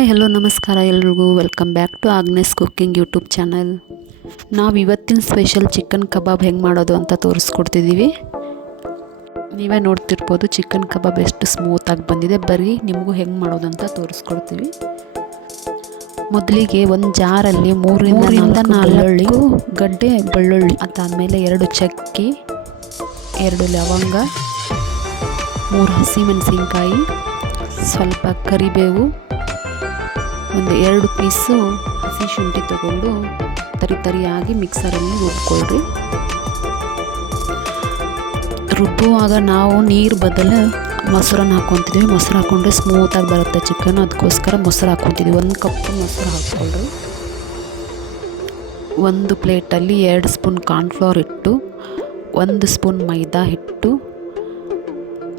Hi hello ನಮಸ್ಕಾರ ಎಲ್ರಿಗೂ. Welcome back to Agnes cooking YouTube channel. ನಾವು ಇವತ್ತಿನ ಸ್ಪೆಷಲ್ ಚಿಕನ್ ಕಬಾಬ್ ಹೆಂಗೆ ಮಾಡೋದು ಅಂತ ತೋರಿಸ್ಕೊಡ್ತಿದ್ದೀವಿ. ನೀವೇ ನೋಡ್ತಿರ್ಬೋದು ಚಿಕನ್ ಕಬಾಬ್ ಎಷ್ಟು ಸ್ಮೂತಾಗಿ ಬಂದಿದೆ. ಬರೀ ನಿಮಗೂ ಹೆಂಗೆ ಮಾಡೋದು ಅಂತ ತೋರಿಸ್ಕೊಡ್ತೀವಿ. ಮೊದಲಿಗೆ ಒಂದು ಜಾರಲ್ಲಿ 3ರಿಂದ 4 ಗಡ್ಡೆ ಬೆಳ್ಳುಳ್ಳಿ, ಅದಾದಮೇಲೆ 2 ಚಕ್ಕೆ, 2 ಲವಂಗ, 3 ಹಸಿಮೆಣಸಿನ್ಕಾಯಿ, ಸ್ವಲ್ಪ ಕರಿಬೇವು, ಒಂದು 2 ಪೀಸು ಹಸಿ ಶುಂಠಿ ತಗೊಂಡು ತರಿಯಾಗಿ ಮಿಕ್ಸರಲ್ಲಿ ರುಬ್ಕೊಳ್ರಿ. ರುಬ್ಬುವಾಗ ನಾವು ನೀರು ಬದಲು ಮೊಸರನ್ನು ಹಾಕ್ಕೊತಿದ್ವಿ. ಮೊಸರು ಹಾಕ್ಕೊಂಡ್ರೆ ಸ್ಮೂತಾಗಿ ಬರುತ್ತೆ ಚಿಕನ್, ಅದಕ್ಕೋಸ್ಕರ ಮೊಸರು ಹಾಕ್ಕೊತಿದ್ವಿ. 1 ಕಪ್ ಮೊಸರು ಹಾಕ್ಕೊಳ್ರಿ. 1 ಪ್ಲೇಟಲ್ಲಿ 2 ಸ್ಪೂನ್ ಕಾರ್ನ್ಫ್ಲವರ್ ಹಿಟ್ಟು, 1 ಸ್ಪೂನ್ ಮೈದಾ ಹಿಟ್ಟು,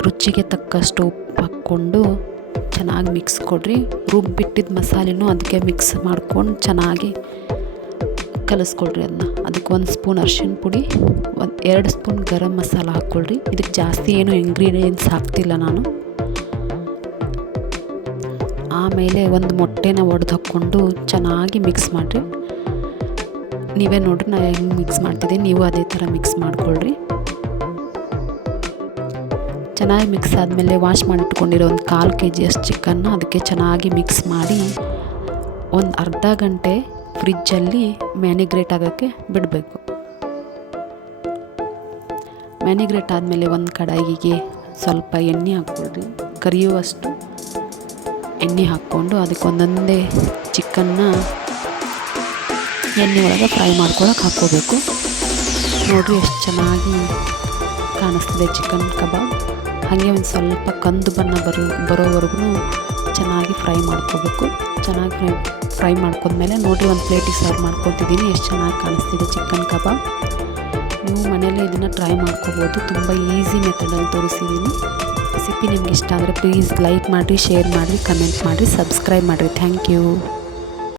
ರುಚಿಗೆ ತಕ್ಕಷ್ಟು ಉಪ್ಪು ಹಾಕ್ಕೊಂಡು ಚೆನ್ನಾಗಿ ಮಿಕ್ಸ್ ಕೊಡ್ರಿ. ರುಬ್ಬಿಟ್ಟಿದ್ದ ಮಸಾಲೆನೂ ಅದಕ್ಕೆ ಮಿಕ್ಸ್ ಮಾಡ್ಕೊಂಡು ಚೆನ್ನಾಗಿ ಕಲಿಸ್ಕೊಳ್ರಿ. ಅದಕ್ಕೆ 1 ಸ್ಪೂನ್ ಅರಿಶಿನ ಪುಡಿ, 2 ಸ್ಪೂನ್ ಗರಂ ಮಸಾಲ ಹಾಕ್ಕೊಳ್ರಿ. ಇದಕ್ಕೆ ಜಾಸ್ತಿ ಏನು ಇಂಗ್ರೀಡಿಯೆಂಟ್ಸ್ ಹಾಕ್ತಿಲ್ಲ ನಾನು. ಆಮೇಲೆ 1 ಮೊಟ್ಟೆನ ಒಡೆದು ಹಾಕ್ಕೊಂಡು ಚೆನ್ನಾಗಿ ಮಿಕ್ಸ್ ಮಾಡಿರಿ. ನೀವೇ ನೋಡ್ರಿ ನಾನು ಹೆಂಗೆ ಮಿಕ್ಸ್ ಮಾಡ್ತಿದ್ದೀನಿ, ನೀವು ಅದೇ ಥರ ಮಿಕ್ಸ್ ಮಾಡ್ಕೊಳ್ರಿ. ಚೆನ್ನಾಗಿ ಮಿಕ್ಸ್ ಆದಮೇಲೆ ವಾಶ್ ಮಾಡಿಟ್ಕೊಂಡಿರೋ 1/4 kg ಅಷ್ಟು ಚಿಕನ್ನ ಅದಕ್ಕೆ ಚೆನ್ನಾಗಿ ಮಿಕ್ಸ್ ಮಾಡಿ ಒಂದು ಅರ್ಧ ಗಂಟೆ ಫ್ರಿಜ್ಜಲ್ಲಿ ಮ್ಯಾನಿಗ್ರೇಟ್ ಆಗೋಕ್ಕೆ ಬಿಡಬೇಕು. ಮ್ಯಾನಿಗ್ರೇಟ್ ಆದಮೇಲೆ ಒಂದು ಕಡಾಯಿಗೆ ಸ್ವಲ್ಪ ಎಣ್ಣೆ ಹಾಕ್ಕೊಳ್ರಿ. ಕರಿಯುವಷ್ಟು ಎಣ್ಣೆ ಹಾಕ್ಕೊಂಡು ಅದಕ್ಕೆ ಒಂದೊಂದೇ ಚಿಕನ್ನ ಎಣ್ಣೆ ಒಳಗೆ ಫ್ರೈ ಮಾಡ್ಕೊಳಕ್ಕೆ ಹಾಕ್ಕೋಬೇಕು. ನೋಡಿರಿ ಎಷ್ಟು ಚೆನ್ನಾಗಿ ಕಾಣಿಸ್ತಿದೆ ಚಿಕನ್ ಕಬಾಬ್. ಹಾಗೆ ಒಂದು ಸ್ವಲ್ಪ ಕಂದು ಬಣ್ಣ ಬರೋವರೆಗೂ ಚೆನ್ನಾಗಿ ಫ್ರೈ ಮಾಡ್ಕೋಬೇಕು. ಚೆನ್ನಾಗಿ ಫ್ರೈ ಮಾಡ್ಕೊಂಡ್ಮೇಲೆ ನೋಡಿರಿ ಒಂದು ಪ್ಲೇಟಿಗೆ ಸರ್ವ್ ಮಾಡ್ಕೊತಿದ್ದೀನಿ. ಎಷ್ಟು ಚೆನ್ನಾಗಿ ಕಾಣಿಸ್ತಿದೆ ಚಿಕನ್ ಕಬಾಬ್. ನೀವು ಮನೆಯಲ್ಲೇ ಇದನ್ನು ಟ್ರೈ ಮಾಡ್ಕೋಬೋದು. ತುಂಬ ಈಸಿ ಮೆಥಡಲ್ಲಿ ತೋರಿಸಿದ್ದೀನಿ. ರೆಸಿಪಿ ನಿಮ್ಗೆ ಇಷ್ಟ ಆದರೆ ಪ್ಲೀಸ್ ಲೈಕ್ ಮಾಡಿರಿ, ಶೇರ್ ಮಾಡಿರಿ, ಕಮೆಂಟ್ ಮಾಡಿರಿ, ಸಬ್ಸ್ಕ್ರೈಬ್ ಮಾಡಿರಿ. Thank you.